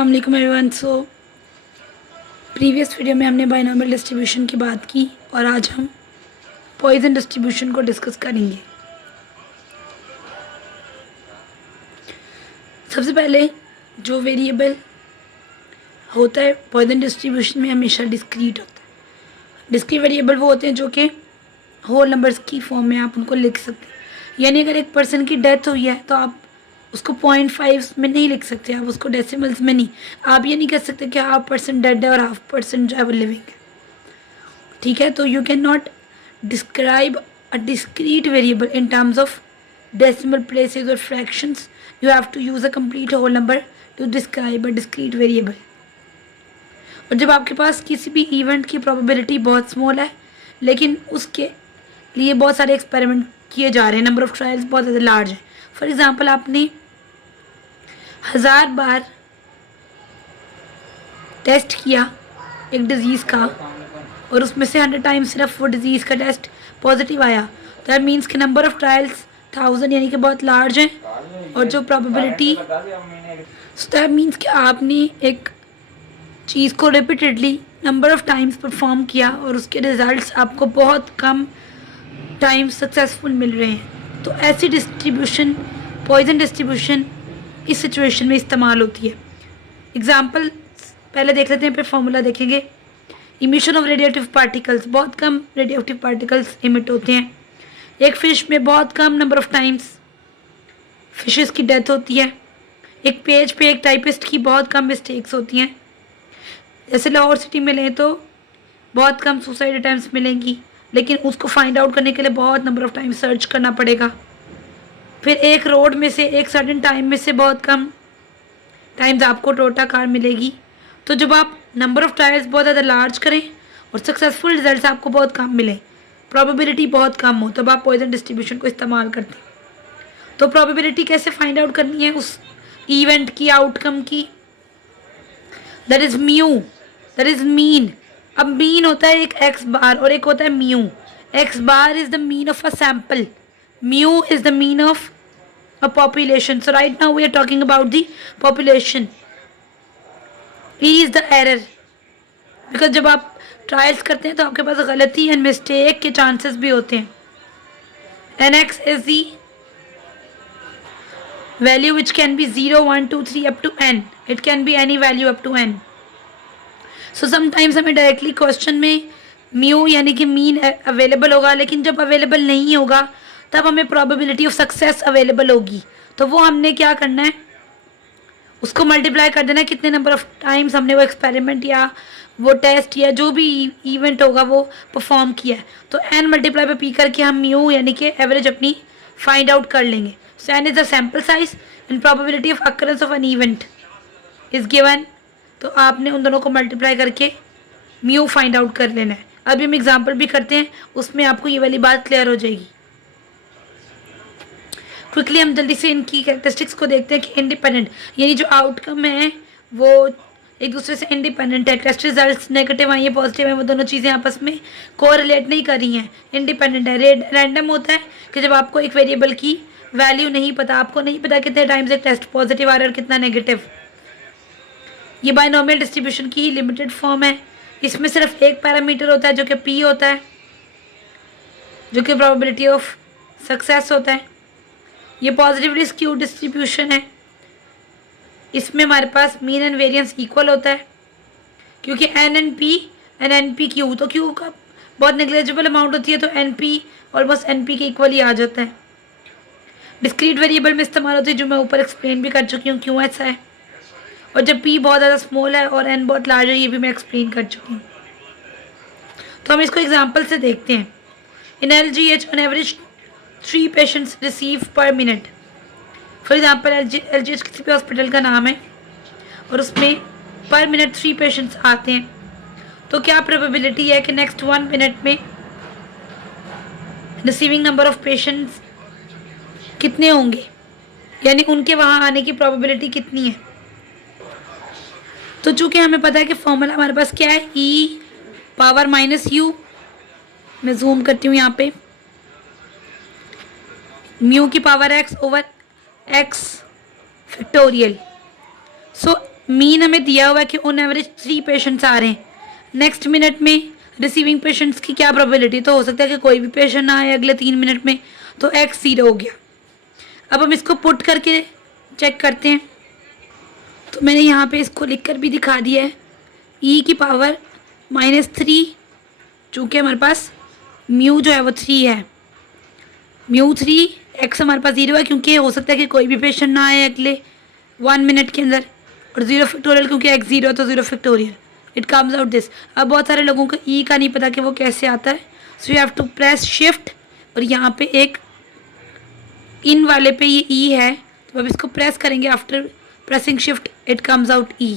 अस्सलाम वालेकुम everyone. So previous video में हमने बाइनॉमियल डिस्ट्रीब्यूशन की बात की और आज हम पॉइजन डिस्ट्रीब्यूशन को डिस्कस करेंगे। सबसे पहले जो वेरिएबल होता है पॉइजन डिस्ट्रीब्यूशन में हमेशा डिस्क्रीट होता है। डिस्क्रीट वेरिएबल वो होते हैं जो कि होल नंबर्स की फॉर्म में आप उनको लिख सकते हैं। यानी अगर एक पर्सन की डेथ हुई है तो आप उसको 0.5 में नहीं लिख सकते, आप उसको डेसिमल्स में नहीं। आप ये नहीं कह सकते कि हाफ परसेंट डेड है और हाफ परसेंट जो है वो लिविंग है। ठीक है, तो you can not describe a discrete variable in terms of decimal places और fractions. You have to use a complete whole number to describe a discrete variable. और जब आपके पास किसी भी इवेंट की प्रोबेबिलिटी बहुत स्मॉल है लेकिन उसके लिए बहुत सारे एक्सपेरिमेंट किए जा रहे हैं, नंबर ऑफ ट्रायल्स बहुत ज़्यादा लार्ज है। फॉर एग्ज़ाम्पल आपने 1000 बार टेस्ट किया एक डिज़ीज़ का और उसमें से 100 टाइम्स सिर्फ वो डिज़ीज़ का टेस्ट पॉजिटिव आया, तो दैट मीन्स कि नंबर ऑफ ट्रायल्स 1000 यानी कि बहुत लार्ज हैं। और जो प्रोबेबिलिटी, दैट मीन्स कि आपने एक चीज़ को repeatedly number of times perform किया और उसके रिजल्ट्स आपको बहुत कम टाइम सक्सेसफुल मिल रहे हैं। तो ऐसी डिस्ट्रीब्यूशन, पॉइजन डिस्ट्रीब्यूशन, इस सिचुएशन में इस्तेमाल होती है। एग्जाम्पल पहले देख लेते हैं, फिर फॉर्मूला देखेंगे। इमिशन ऑफ रेडियोएक्टिव पार्टिकल्स, बहुत कम रेडियोएक्टिव पार्टिकल्स इमिट होते हैं। एक फ़िश में बहुत कम नंबर ऑफ टाइम्स फिशेस की डेथ होती है। एक पेज पे एक टाइपिस्ट की बहुत कम मिस्टेक्स होती हैं। जैसे लाहौर सिटी में लें तो बहुत कम सुसाइड अटैम्प्ट्स मिलेंगी, लेकिन उसको फाइंड आउट करने के लिए बहुत नंबर ऑफ टाइम सर्च करना पड़ेगा। फिर एक रोड में से एक सर्टेन टाइम में से बहुत कम टाइम्स आपको टोयोटा कार मिलेगी। तो जब आप नंबर ऑफ ट्रायल्स बहुत ज़्यादा लार्ज करें और सक्सेसफुल रिजल्ट्स आपको बहुत कम मिले, प्रोबेबिलिटी बहुत कम हो, तब आप पॉइजन डिस्ट्रीब्यूशन को इस्तेमाल करते हैं। तो प्रोबेबिलिटी कैसे फाइंड आउट करनी है उस इवेंट की, आउटकम की? That is mu, that is mean. अब मीन होता है एक एक्स बार और एक होता है mu. X bar is the mean of a sample, mu is the mean of a population. So right now we are talking about the population. E is the error, because जब आप trials करते हैं तो आपके पास गलती and mistake के chances भी होते हैं। nx is the value which can be 0, 1, 2, 3 up to n. It can be any value up to n. So sometimes हमें डायरेक्टली क्वेश्चन में म्यू यानी कि मीन अवेलेबल होगा, लेकिन जब अवेलेबल नहीं होगा तब हमें प्रोबेबिलिटी ऑफ सक्सेस अवेलेबल होगी। तो वो हमने क्या करना है, उसको मल्टीप्लाई कर देना है कितने नंबर ऑफ टाइम्स हमने वो एक्सपेरिमेंट या वो टेस्ट या जो भी इवेंट होगा वो परफॉर्म किया है। तो n मल्टीप्लाई पे पी करके हम म्यू यानी कि एवरेज अपनी फाइंड आउट कर लेंगे। सो n is the sample size and probability of occurrence of an event is given. तो आपने उन दोनों को मल्टीप्लाई करके म्यू फाइंड आउट कर लेना है। अभी हम एग्जाम्पल भी करते हैं, उसमें आपको ये वाली बात क्लियर हो जाएगी। क्विकली हम जल्दी से इनकी कैरेक्टरिस्टिक्स को देखते हैं कि इंडिपेंडेंट यानी जो आउटकम है वो एक दूसरे से इंडिपेंडेंट है। टेस्ट रिजल्ट्स नेगेटिव आई है पॉजिटिव है, वो दोनों चीज़ें आपस में कोरिलेट नहीं कर रही हैं, इंडिपेंडेंट है। रैंडम होता है कि जब आपको एक वेरिएबल की वैल्यू नहीं पता, आपको नहीं पता कितने टाइम्स एक टेस्ट पॉजिटिव आ रहा है और कितना नेगेटिव। ये बाइनॉमियल डिस्ट्रीब्यूशन की ही लिमिटेड फॉर्म है। इसमें सिर्फ एक पैरामीटर होता है जो कि p होता है, जो कि प्रोबेबिलिटी ऑफ सक्सेस होता है। ये पॉजिटिवली स्क्यूड डिस्ट्रीब्यूशन है। इसमें हमारे पास मीन एंड वेरिएंस इक्वल होता है क्योंकि n and p and N P Q, तो क्यू का बहुत नेग्लिजिबल अमाउंट होती है, तो N P almost N P के इक्वल ही आ जाता है। डिस्क्रीट वेरिएबल में इस्तेमाल होती है जो मैं ऊपर एक्सप्लेन भी कर चुकी हूँ क्यों ऐसा है। और जब p बहुत ज़्यादा स्मॉल है और n बहुत लार्ज है, ये भी मैं एक्सप्लेन कर चुकी हूँ। तो हम इसको एग्जाम्पल से देखते हैं। इन LGH on average 3 patients receive पर मिनट। फॉर एग्जाम्पल LGH किसी भी हॉस्पिटल का नाम है और उसमें पर मिनट 3 पेशेंट्स आते हैं, तो क्या प्रोबेबिलिटी है कि नेक्स्ट 1 मिनट में रिसीविंग नंबर ऑफ पेशेंट्स कितने होंगे, यानी उनके वहाँ आने की प्रोबेबिलिटी कितनी है। तो चूँकि हमें पता है कि फॉर्मूला हमारे पास क्या है, e पावर माइनस u, मैं जूम करती हूँ यहाँ पे, म्यू की power x over x factorial. So mean हमें दिया हुआ है कि ऑन एवरेज 3 पेशेंट्स आ रहे हैं, नेक्स्ट मिनट में रिसीविंग पेशेंट्स की क्या प्रोबेबिलिटी, तो हो सकता है कि कोई भी पेशेंट ना आए अगले 3 मिनट में, तो x 0 हो गया। अब हम इसको पुट करके चेक करते हैं, तो मैंने यहाँ पे इसको लिख कर भी दिखा दिया है, e की पावर -3, चूँकि हमारे पास म्यू जो है वो 3 है, म्यू 3, x हमारे पास 0 है क्योंकि हो सकता है कि कोई भी पेशेंट ना आए अगले 1 मिनट के अंदर, और 0 फैक्टोरियल क्योंकि x 0 है तो 0 factorial, it comes out this. अब बहुत सारे लोगों को e का नहीं पता कि वो कैसे आता है, so you have to press shift, और यहाँ पे एक इन वाले पे ये e है, तो अब इसको प्रेस करेंगे, after pressing shift it comes out e।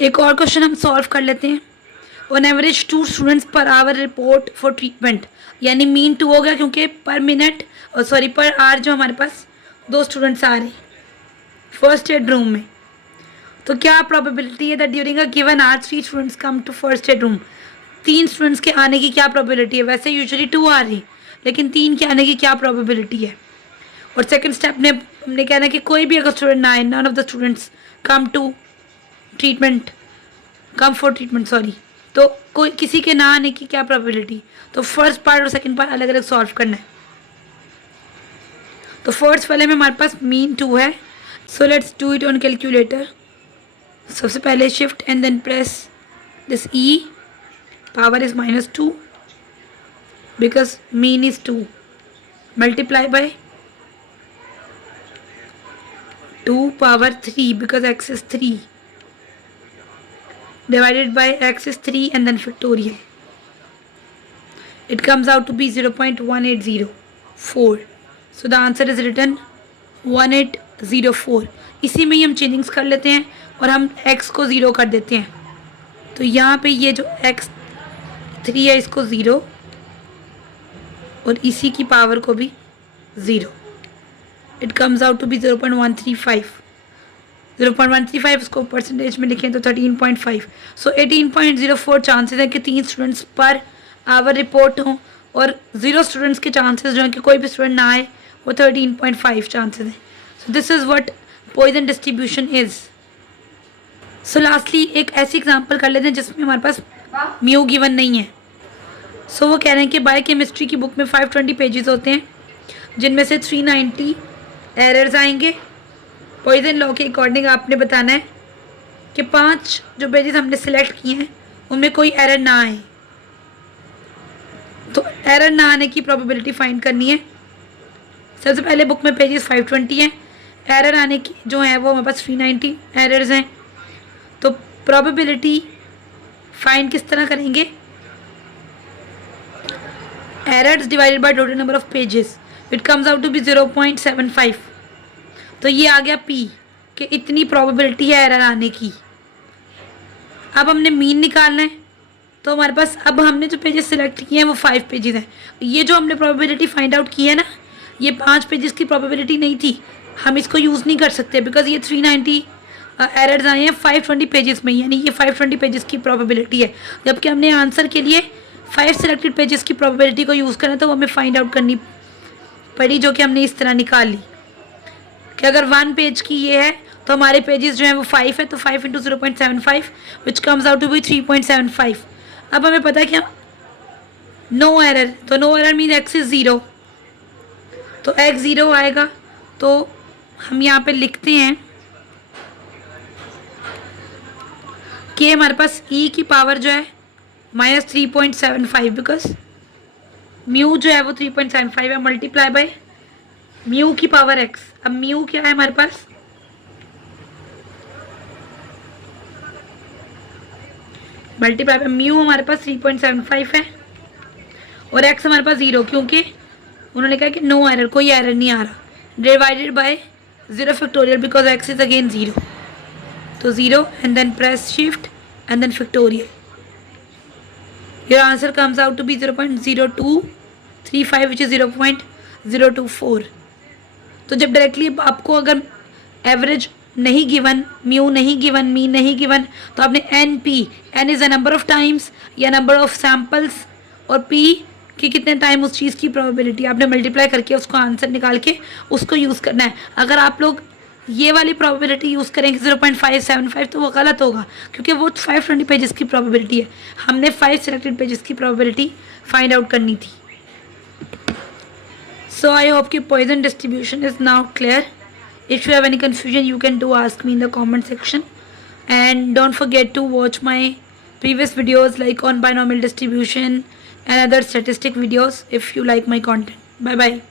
एक और क्वेश्चन हम सॉल्व कर लेते हैं। On average 2 students per hour report for treatment, यानी मीन 2 हो गया क्योंकि पर मिनट पर आवर जो हमारे पास 2 स्टूडेंट्स आ रहे हैं फर्स्ट एड रूम में, तो क्या प्रोबेबिलिटी है that during a given hour 3 students come to first aid room. 3 students के आने की क्या प्रोबेबिलिटी है, वैसे यूजुअली 2 आ रही, लेकिन 3 के आने की क्या प्रोबेबिलिटी है। और सेकंड स्टेप में हमने कहना है कि कोई भी अगर स्टूडेंट ना आए, none of the students come for treatment sorry, तो कोई किसी के ना आने की क्या प्रोबेबिलिटी। तो फर्स्ट पार्ट और सेकंड पार्ट अलग अलग सॉल्व करना है। तो फर्स्ट वाले में हमारे पास मीन 2 है, so let's do it on calculator. सबसे पहले shift and then press this e, power is -2 because mean is 2, multiply by 2 power 3 because x is 3 divided by x is 3 and then factorial. It comes out to be 0.1804. So the answer is written 1804. इसी में ही हम changings कर लेते हैं और हम x को 0 कर देते हैं। तो यहाँ पे ये जो x3 है इसको 0 और इसी की पावर को भी 0। It comes out to be 0.135. 0.135 इसको परसेंटेज में लिखें तो 13.5। सो 18.04 चांसेस है कि 3 स्टूडेंट्स पर आवर रिपोर्ट हों, और 0 स्टूडेंट्स के चांसेस जो है कि कोई भी स्टूडेंट ना आए वो 13.5 चांसेस हैं। So this is what Poisson distribution is. So lastly एक ऐसी एग्जांपल कर लेते हैं जिसमें हमारे पास म्यू गिवन नहीं है। सो वो कह रहे हैं कि बायोकेमिस्ट्री की बुक में 520 पेजेस होते हैं, जिनमें से 390 एरर्स आएंगे। पॉइजन लॉ के अकॉर्डिंग आपने बताना है कि 5 जो पेजेस हमने सिलेक्ट किए हैं उनमें कोई एरर ना आए। तो एरर ना आने की प्रोबेबिलिटी फाइंड करनी है। सबसे पहले बुक में पेजेस 520 हैं, एरर आने की जो है वो हमारे पास 390 एरर्स हैं। तो प्रोबेबिलिटी फाइंड किस तरह करेंगे, errors divided by total number of pages, it comes out to be 0.75। तो ये आ गया P कि इतनी प्रोबेबिलिटी है एरर आने की। अब हमने मीन निकालना है, तो हमारे पास अब हमने जो पेजेस सिलेक्ट किए हैं वो 5 पेजेस हैं। ये जो हमने प्रोबेबिलिटी फाइंड आउट की है ना, ये 5 पेजेस की प्रोबेबिलिटी नहीं थी, हम इसको यूज़ नहीं कर सकते बिकॉज ये 390 एरर्स आए हैं 520 पेजेस में, यानी ये 520 पेजेस की प्रोबेबिलिटी है। जबकि हमने आंसर के लिए 5 सिलेक्टेड पेजेस की प्रोबेबिलिटी को यूज़ करना, तो वो हमें फाइंड आउट करनी पड़ी, जो कि हमने इस तरह निकाल ली कि अगर 1 पेज की ये है तो हमारे पेजेस जो हैं वो 5 है, तो 5 × 0.75 which comes out to be 3.75। अब हमें पता है कि नो एरर, तो no error mean x is 0, तो x 0 आएगा। तो हम यहाँ पे लिखते हैं कि हमारे पास e की पावर जो है -3.75 बिकॉज म्यू जो है वो 3.75 है, मल्टीप्लाई बाय म्यू की पावर x। अब म्यू क्या है हमारे पास, मल्टीप्लाई बाय म्यू हमारे पास 3.75 है और x हमारे पास 0, क्योंकि उन्होंने कहा कि नो एरर, कोई एरर नहीं आ रहा, divided by 0 factorial because x is again 0। तो 0 and then press shift and then factorial, your answer comes out to be 0.0235 which is 0.024। तो जब डायरेक्टली आपको अगर एवरेज नहीं गिवन, म्यू नहीं गिवन, मीन नहीं गिवन, तो आपने N is a number of times या नंबर ऑफ सैम्पल्स, और p कि कितने टाइम उस चीज़ की प्रोबेबिलिटी, आपने मल्टीप्लाई करके उसको आंसर निकाल के उसको यूज़ करना है। अगर आप लोग ये वाली प्रोबेबिलिटी यूज़ करेंगे 0.575 तो वो गलत होगा, क्योंकि वो 520 पेजेस की प्रोबेबिलिटी है, हमने 5 सिलेक्टेड पेजेस की प्रोबेबिलिटी फाइंड आउट करनी थी. So I hope कि Poisson distribution is now clear. If you have any confusion, you can do ask me in the comment section. And don't forget to watch my previous videos like on binomial distribution and other statistic videos if you like my content. Bye bye.